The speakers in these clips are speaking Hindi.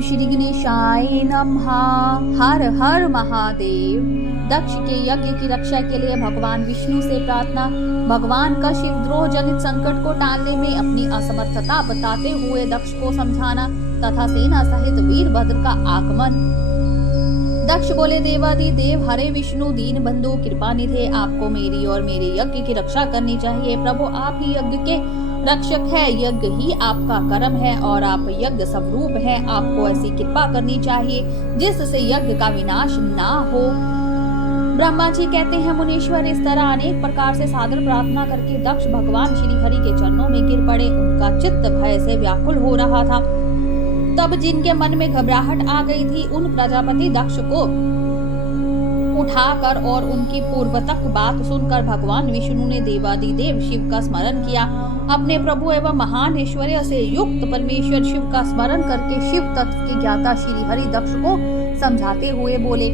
ओम श्री गणेशाय नमः। हर हर महादेव। दक्ष के यज्ञ की रक्षा के लिए भगवान विष्णु से प्रार्थना। भगवान का शिवद्रोह जनित संकट को टालने में अपनी असमर्थता बताते हुए दक्ष को समझाना तथा सेना सहित वीरभद्र का आगमन। दक्ष बोले, देवादि देव हरे विष्णु दीन बंधु कृपा निधे, आपको मेरी और मेरे यज्ञ की रक्षा करनी चाहिए। प्रभु आप ही यज्ञ के रक्षक है, यज्ञ ही आपका कर्म है और आप यज्ञ स्वरूप है। आपको ऐसी कृपा करनी चाहिए जिससे यज्ञ का विनाश ना हो। ब्रह्मा जी कहते हैं, मुनीश्वर इस तरह अनेक प्रकार से सादर प्रार्थना करके दक्ष भगवान श्री हरि के चरणों में गिर पड़े। उनका चित्त भय से व्याकुल हो रहा था। तब जिनके मन में घबराहट आ गई थी, उन प्रजापति दक्ष को उठाकर और उनकी पूर्वतक बात सुनकर भगवान विष्णु ने देवादिदेव शिव का स्मरण किया। अपने प्रभु एवं महान ऐश्वर्य से युक्त परमेश्वर शिव का स्मरण करके शिव तत्व के ज्ञाता श्री हरि दक्ष को समझाते हुए बोले।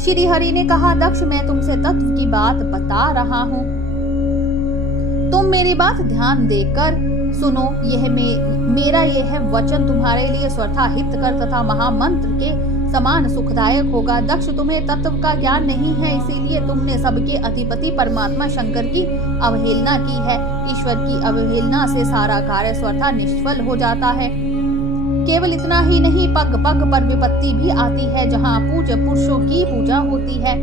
श्री हरि ने कहा, दक्ष मैं तुमसे तत्व की बात बता रहा हूँ, तुम मेरी बात ध्यान देकर सुनो। मेरा यह वचन तुम्हारे लिए स्वतः हितकर तथा महामंत्र के समान सुखदायक होगा। दक्ष तुम्हें तत्व का ज्ञान नहीं है, इसीलिए तुमने सबके अधिपति परमात्मा शंकर की अवहेलना की है। ईश्वर की अवहेलना से सारा कार्य स्वतः निष्फल हो जाता है। केवल इतना ही नहीं, पग पग पर विपत्ति भी आती है। जहाँ पूज्य पुरुषों की पूजा होती है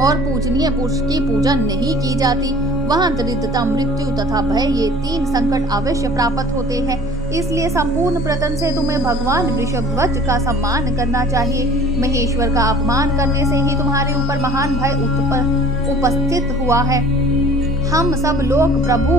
और पूजनीय पुरुष की पूजा नहीं की जाती, वहाँ दरिद्रता, मृत्यु तथा भय, ये तीन संकट अवश्य प्राप्त होते हैं। इसलिए संपूर्ण प्रतन से तुम्हें भगवान वृषभध्वज का सम्मान करना चाहिए। महेश्वर का अपमान करने से ही तुम्हारे ऊपर महान भय उपस्थित हुआ है। हम सब लोग प्रभु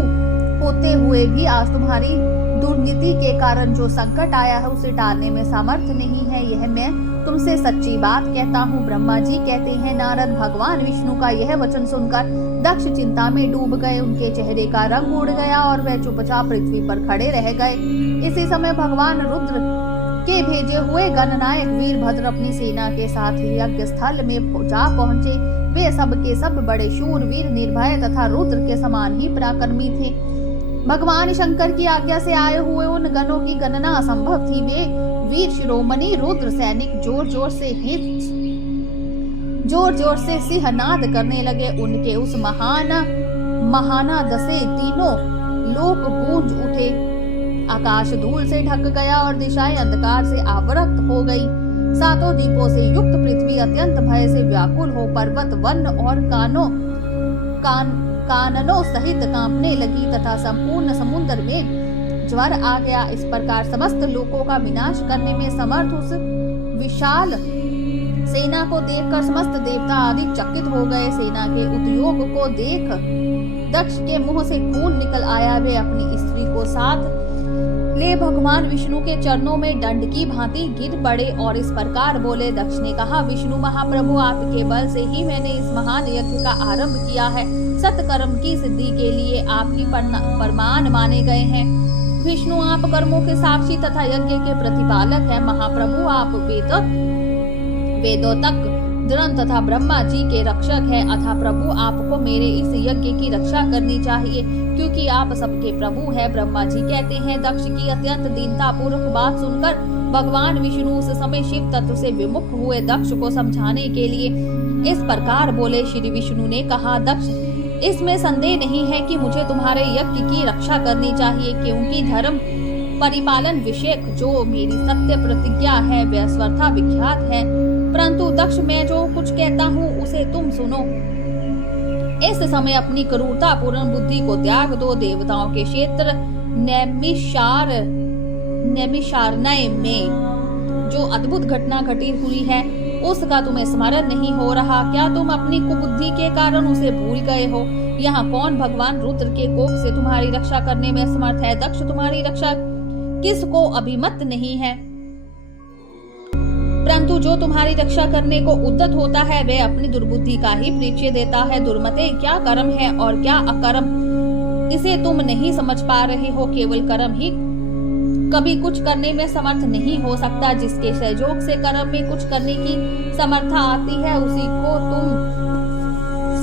होते हुए भी आज तुम्हारी दुर्नीति के कारण जो संकट आया है उसे टालने में सामर्थ्य नहीं है। यह मैं तुमसे सच्ची बात कहता हूँ। ब्रह्मा जी कहते हैं, नारद भगवान विष्णु का यह वचन सुनकर दक्ष चिंता में डूब गए। उनके चेहरे का रंग उड़ गया और वह चुपचाप पृथ्वी पर खड़े रह गए। इसी समय भगवान रुद्र के भेजे हुए गणनायक वीरभद्र अपनी सेना के साथ यज्ञ स्थल में जा पहुंचे। वे सब के सब बड़े शूरवीर, निर्भय तथा रुद्र के समान ही पराक्रमी थे। भगवान शंकर की आज्ञा से आए हुए उन गणों की गणना असंभव थी। वे वीर शिरोमणि रुद्र सैनिक जोर जोर से सिंहनाद करने लगे। उनके उस महानाद से तीनों लोक गूंज उठे। आकाश धूल से ढक गया और दिशाएं अंधकार से आवृत हो गई। सातों दीपों से युक्त पृथ्वी अत्यंत भय से व्याकुल हो पर्वत, वन और काननों सहित कांपने लगी तथा संपूर्ण समुद्र में ज्वर आ गया। इस प्रकार समस्त लोकों का विनाश करने में समर्थ उस विशाल सेना को देखकर समस्त देवता आदि चकित हो गए। सेना के उद्योग को देख दक्ष के मुंह से खून निकल आया। वे अपनी स्त्री को साथ ले भगवान विष्णु के चरणों में दंड की भांति गिर पड़े और इस प्रकार बोले। दक्ष ने कहा, विष्णु महाप्रभु, आपके बल से ही मैंने इस महान यज्ञ का आरंभ किया है। सत्कर्म की सिद्धि के लिए आप ही प्रमाण माने गए हैं। विष्णु आप कर्मों के साक्षी तथा यज्ञ के प्रतिपालक हैं। महाप्रभु आप वेदों तक धर्म तथा ब्रह्मा जी के रक्षक हैं। अतः प्रभु आपको मेरे इस यज्ञ की रक्षा करनी चाहिए, क्योंकि आप सबके प्रभु हैं। ब्रह्मा जी कहते हैं, दक्ष की अत्यंत दीनता पूर्वक बात सुनकर भगवान विष्णु उस समय शिव तत्व से विमुख हुए। दक्ष को समझाने के लिए इस प्रकार बोले। श्री विष्णु ने कहा, दक्ष इसमें संदेह नहीं है कि मुझे तुम्हारे यज्ञ की रक्षा करनी चाहिए, क्योंकि धर्म परिपालन विषयक जो मेरी सत्य प्रतिज्ञा है वह स्वतः विख्यात है। परंतु दक्ष मैं जो कुछ कहता हूँ उसे तुम सुनो। इस समय अपनी क्रूरता पूर्ण बुद्धि को त्याग दो। देवताओं के क्षेत्र नैमिषारण्य में जो अद्भुत घटना घटी हुई है उसका तुम्हें स्मरण नहीं हो रहा। क्या तुम अपनी कुबुद्धि के कारण उसे भूल गए हो? यहाँ कौन भगवान रुद्र के कोप से तुम्हारी रक्षा करने में समर्थ है? दक्ष तुम्हारी रक्षा किसको अभिमत नहीं है, परंतु जो तुम्हारी रक्षा करने को उद्यत होता है वह अपनी दुर्बुद्धि का ही परिचय देता है। दुर्मते, क्या कर्म है और क्या अकर्म, इसे तुम नहीं समझ पा रहे हो। केवल कर्म ही कभी कुछ करने में समर्थ नहीं हो सकता। जिसके सहयोग से कर्म में कुछ करने की समर्था आती है उसी को तुम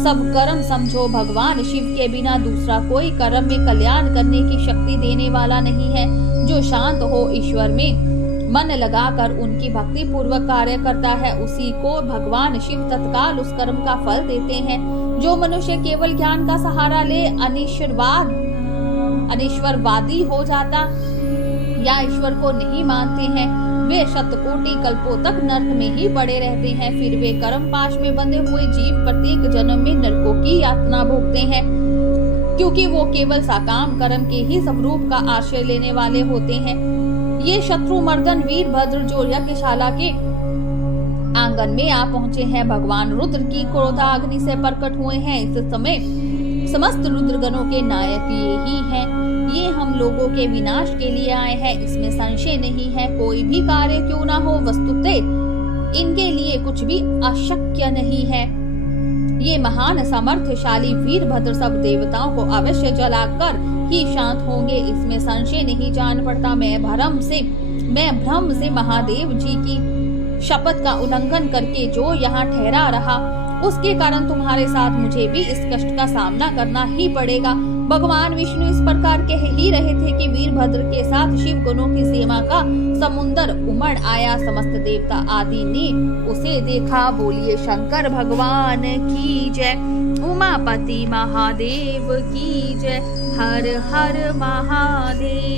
सब कर्म समझो। भगवान शिव के बिना दूसरा कोई कर्म में कल्याण करने की शक्ति देने वाला नहीं है। जो शांत हो ईश्वर में मन लगाकर उनकी भक्ति पूर्वक कार्य करता है, उसी को भगवान शिव तत्काल उस कर्म का फल देते हैं। जो मनुष्य केवल ज्ञान का सहारा ले अनिश्वरवादी हो जाता या ईश्वर को नहीं मानते हैं, वे शतकोटि कल्पों तक नर्क में ही पड़े रहते हैं। फिर वे कर्म पाश में बंधे हुए जीव प्रत्येक जन्म में नरकों की यातना भोगते हैं, क्योंकि वो केवल साकाम कर्म के ही स्वरूप का आश्रय लेने वाले होते हैं। ये शत्रु मर्दन वीरभद्र जो यज्ञशाला के आंगन में आ पहुंचे हैं, भगवान रुद्र की क्रोधाग्नि से प्रकट हुए हैं। इस समय समस्त रुद्रगणों के नायक ये ही हैं। ये हम लोगों के विनाश के लिए आए हैं, इसमें संशय नहीं है। कोई भी कार्य क्यों ना हो, वस्तुतः इनके लिए कुछ भी अशक्य नहीं है। ये महान सामर्थ्यशाली वीरभद्र सब देवताओं को अवश्य जलाकर ही शांत होंगे, इसमें संशय नहीं। जान पड़ता मैं भ्रम से महादेव जी की शपथ का उल्लंघन करके जो यहाँ ठहरा रहा, उसके कारण तुम्हारे साथ मुझे भी इस कष्ट का सामना करना ही पड़ेगा। भगवान विष्णु इस प्रकार कह ही रहे थे कि वीरभद्र के साथ शिव गुणों की सीमा का समुंदर उमड़ आया। समस्त देवता आदि ने उसे देखा। बोलिए शंकर भगवान की जय, उमापति महादेव की जय, हर हर महादेव।